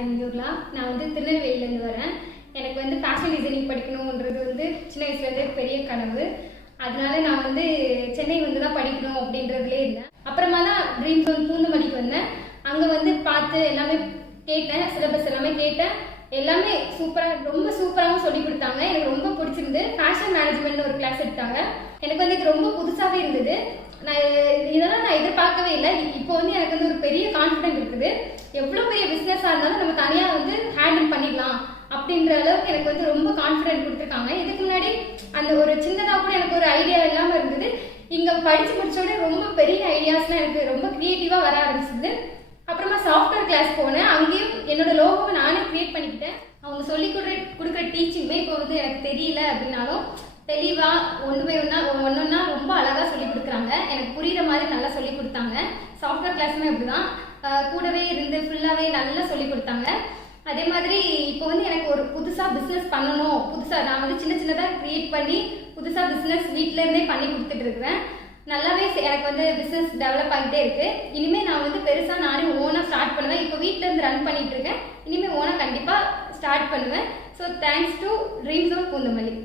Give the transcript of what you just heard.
ஐயூர்லாம் நான் வந்து திருநெல்வேலியிலேருந்து வரேன். எனக்கு வந்து ஃபேஷன் டிசைனிங் படிக்கணுன்றது வந்து சின்ன வயசுலேருந்தே பெரிய கனவு. அதனால நான் வந்து சென்னை வந்து தான் படிக்கணும் அப்படின்றதுலே இருந்தேன். அப்புறமா தான் ட்ரீம்ஸோன் பூந்தமல்லிக்கு வந்தேன். அங்கே வந்து பார்த்து எல்லாமே கேட்டேன், சிலபஸ் எல்லாமே கேட்டேன். எல்லாமே சூப்பராக, ரொம்ப சூப்பராகவும் சொல்லி கொடுத்தாங்க. எனக்கு ரொம்ப பிடிச்சிருந்து. ஃபேஷன் மேனேஜ்மெண்ட் ஒரு கிளாஸ் எடுத்தாங்க. எனக்கு வந்து இது ரொம்ப புதுசாகவே இருந்தது. இதெல்லாம் நான் எதிர்பார்க்கவே இல்லை. இப்போ வந்து எனக்கு வந்து ஒரு பெரிய கான்ஃபிடென்ட் இருக்குது. எவ்வளோ பெரிய பிஸ்னஸாக இருந்தாலும் நம்ம தனியாக வந்து ஹேண்டில் பண்ணிடலாம் அப்படின்ற அளவுக்கு எனக்கு வந்து ரொம்ப கான்ஃபிடென்ட் கொடுத்துருக்காங்க. இதுக்கு முன்னாடி அந்த ஒரு சின்னதாக கூட எனக்கு ஒரு ஐடியா இல்லாமல் இருந்தது. இங்கே படித்து முடிச்சோட ரொம்ப பெரிய ஐடியாஸ்லாம் எனக்கு ரொம்ப க்ரியேட்டிவாக வர ஆரம்பிச்சிது. அப்புறமா சாஃப்ட்வேர் கிளாஸ் போனேன். அங்கேயும் என்னோட லோகோவை நானே க்ரியேட் பண்ணிக்கிட்டேன். அவங்க சொல்லி கொடுக்குற டீச்சிங்குமே இப்போ வந்து எனக்கு தெரியல அப்படின்னாலும் தெளிவாக ஒன்றுன்னா ரொம்ப அழகாக சொல்லி கொடுக்குறாங்க. எனக்கு புரிகிற மாதிரி நல்லா சொல்லி கொடுத்தாங்க. சாஃப்ட்வேர் கிளாஸுமே இப்படி தான் கூடவே இருந்து ஃபுல்லாகவே நல்லா சொல்லி கொடுத்தாங்க. அதே மாதிரி இப்போ வந்து எனக்கு ஒரு புதுசாக பிஸ்னஸ் பண்ணணும், புதுசாக நான் வந்து சின்னதாக க்ரியேட் பண்ணி புதுசாக பிஸ்னஸ் வீட்டிலேருந்தே பண்ணி கொடுத்துட்டு இருக்கிறேன். நல்லாவே எனக்கு வந்து பிஸ்னஸ் டெவலப் ஆகிட்டே இருக்குது. இனிமேல் நான் வந்து பெருசாக நானே ஓனாக ஸ்டார்ட் பண்ணுவேன். இப்போ வீட்டிலேருந்து ரன் பண்ணிகிட்டு இருக்கேன். இனிமேல் ஓனாக கண்டிப்பாக ஸ்டார்ட் பண்ணுவேன். So thanks to Dreamzone Poonamallee.